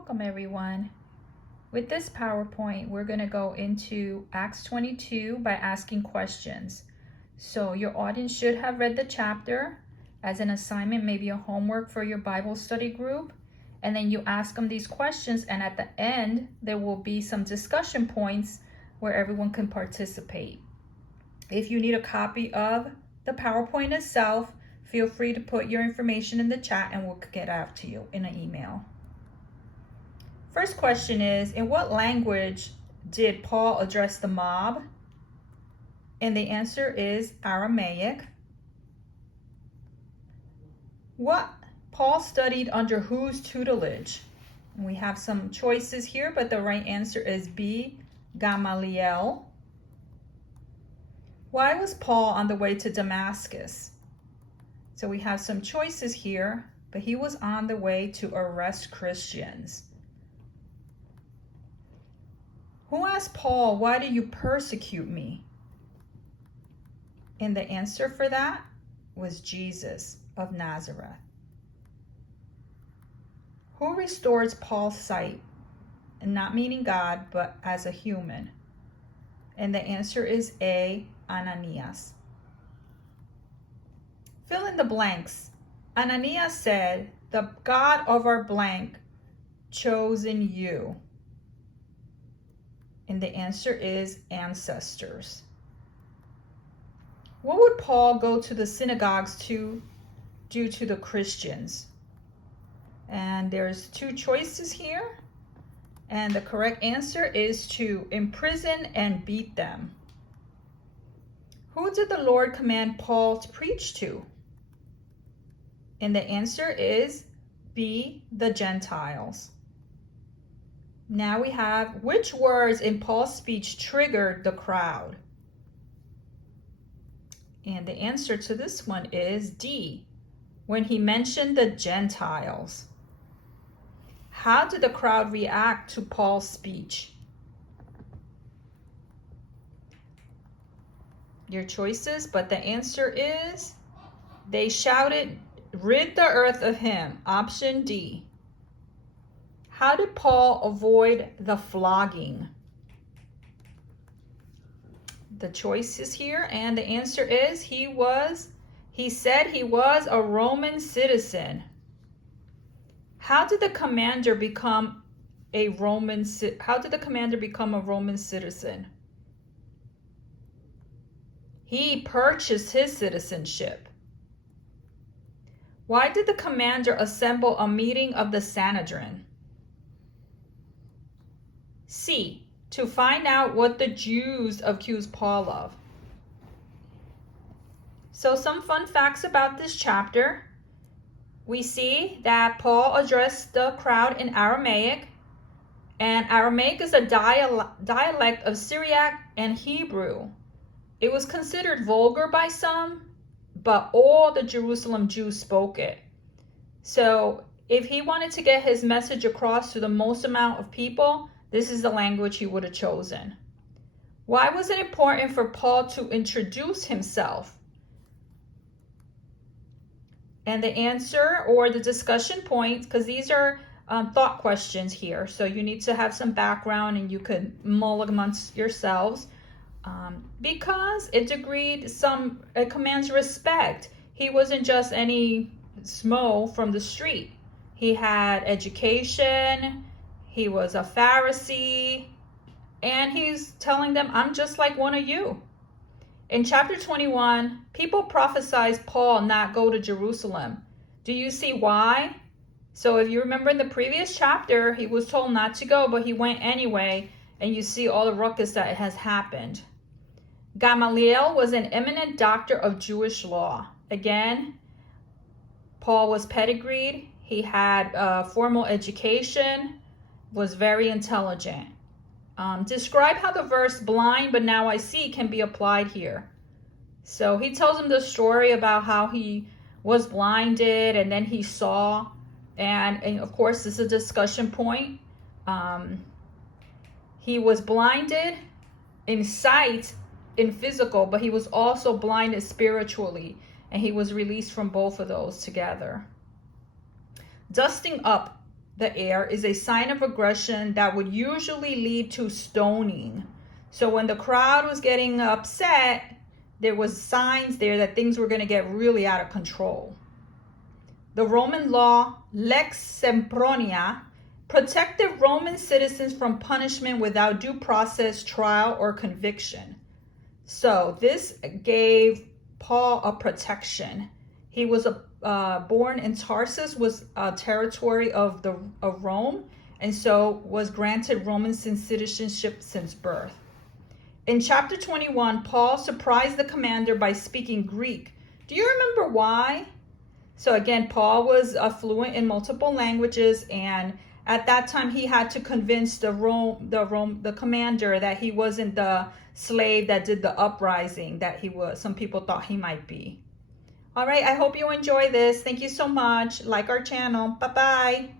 Welcome everyone. With this PowerPoint, we're going to go into Acts 22 by asking questions. So your audience should have read the chapter as an assignment, maybe a homework for your Bible study group. And then you ask them these questions, and at the end, there will be some discussion points where everyone can participate. If you need a copy of the PowerPoint itself, feel free to put your information in the chat and we'll get out to you in an email. First question is, in what language did Paul address the mob? And the answer is Aramaic. Paul studied under whose tutelage? And we have some choices here, but the right answer is B, Gamaliel. Why was Paul on the way to Damascus? So we have some choices here, but he was on the way to arrest Christians. Who asked Paul, why do you persecute me? And the answer for that was Jesus of Nazareth. Who restores Paul's sight? And not meaning God, but as a human. And the answer is A, Ananias. Fill in the blanks. Ananias said, the God of our blank chosen you. And the answer is ancestors. What would Paul go to the synagogues to do to the Christians? And there's two choices here. And the correct answer is to imprison and beat them. Who did the Lord command Paul to preach to? And the answer is B, the Gentiles. Now we have, which words in Paul's speech triggered the crowd? And the answer to this one is D, when he mentioned the Gentiles. How did the crowd react to Paul's speech? Your choices, but the answer is they shouted, rid the earth of him, option D. How did Paul avoid the flogging? The choices here, and the answer is he said he was a Roman citizen. How did the commander become a Roman citizen? He purchased his citizenship. Why did the commander assemble a meeting of the Sanhedrin? C, to find out what the Jews accused Paul of. So some fun facts about this chapter. We see that Paul addressed the crowd in Aramaic, and Aramaic is a dialect of Syriac and Hebrew. It was considered vulgar by some, but all the Jerusalem Jews spoke it. So if he wanted to get his message across to the most amount of people, this is the language he would have chosen. Why was it important for Paul to introduce himself? And the answer, or the discussion points, because these are thought questions here, so you need to have some background and you could mull amongst yourselves. Because it commands respect. He wasn't just any smo from the street. He had education. He was a Pharisee, and he's telling them, I'm just like one of you. In chapter 21, people prophesied Paul not go to Jerusalem. Do you see why? So if you remember in the previous chapter, he was told not to go, but he went anyway, and you see all the ruckus that has happened. Gamaliel was an eminent doctor of Jewish law. Again, Paul was pedigreed. He had formal education, was very intelligent. Describe how the verse blind but now I see can be applied here. So he tells him the story about how he was blinded and then he saw, and of course this is a discussion point. He was blinded in sight, in physical, but he was also blinded spiritually, and he was released from both of those together. Dusting up the air is a sign of aggression that would usually lead to stoning. So when the crowd was getting upset, there was signs there that things were going to get really out of control. The Roman law, Lex Sempronia, protected Roman citizens from punishment without due process, trial, or conviction. So this gave Paul a protection. He was born in Tarsus, was a territory of Rome, and so was granted Roman citizenship since birth. In chapter 21, Paul surprised the commander by speaking Greek. Do you remember why? So again, Paul was fluent in multiple languages, and at that time he had to convince the commander that he wasn't the slave that did the uprising that he was. Some people thought he might be. All right, I hope you enjoy this. Thank you so much. Like our channel. Bye-bye.